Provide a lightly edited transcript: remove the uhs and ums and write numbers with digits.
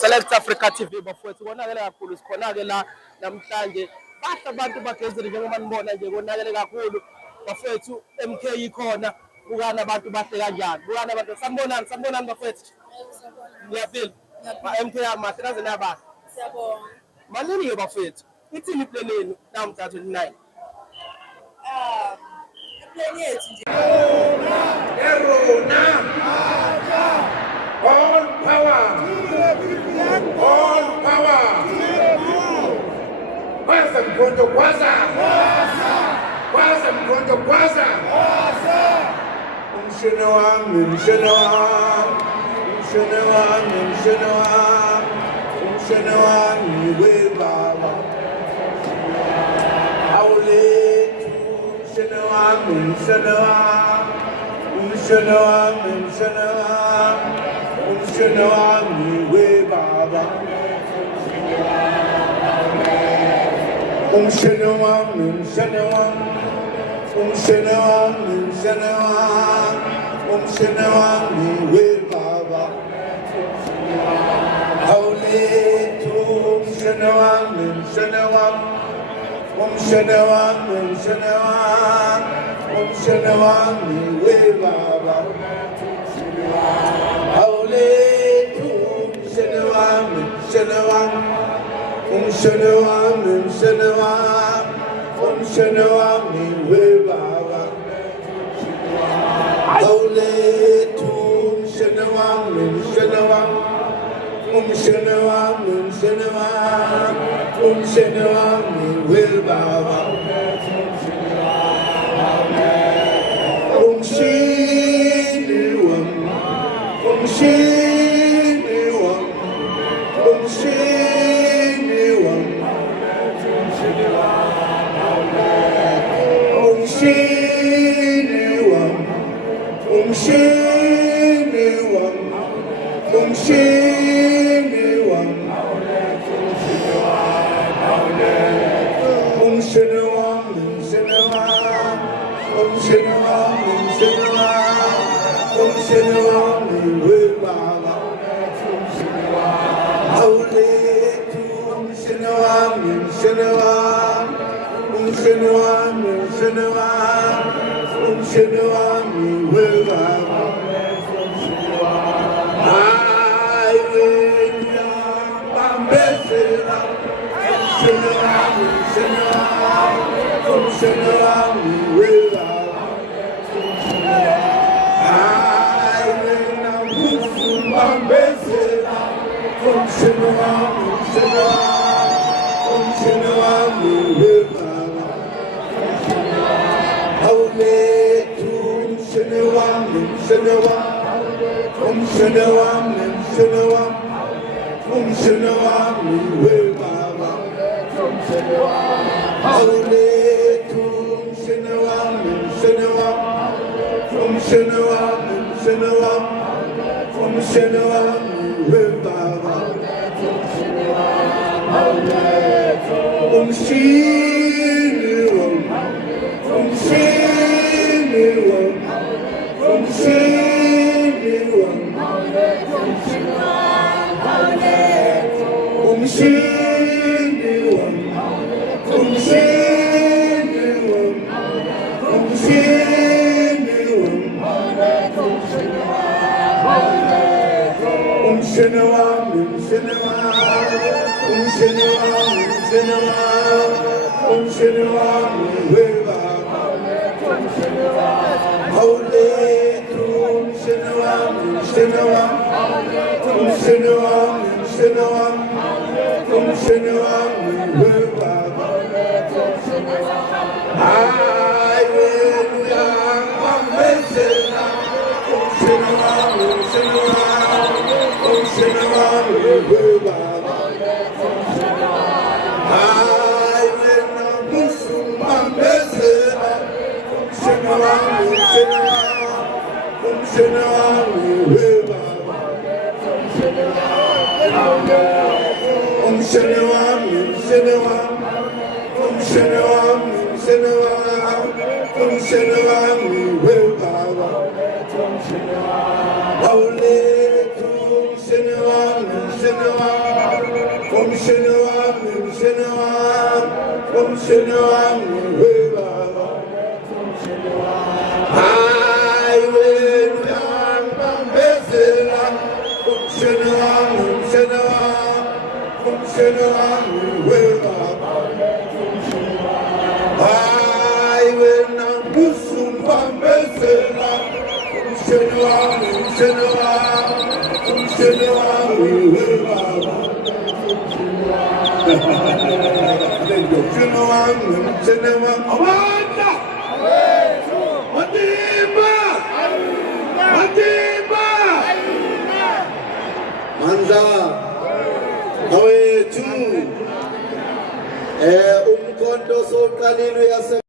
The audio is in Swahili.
Select Africa TV bafowethu konakele kakhulu sikhona-ke la namhlanje bahle abantu bagezile njengoba nibona nje konakele kakhulu bafowethu. MK ikhona bukana abantu bahle kanjani bukana abantu sanibonani bafowethu ngiyaphila MK amahle kaze nabahle siyabonga manini-ke bafowethu ithini iplan yenu namhla 29 iplan yethu nje all power kwaza umshana wami webaba awulethu umshana wami webaba umshana wami webaba awulethu umshana wami webaba awulethu umshana wami webaba awulethu umshana wami webaba umshini Sinawam, umshana wami we baba hayi wena ngibambezela umshana wami we baba hayi wena ngisumbambezela umshana wami we baba umshana wami Amanda Matimba Manza awethu umkhonto soqalile yase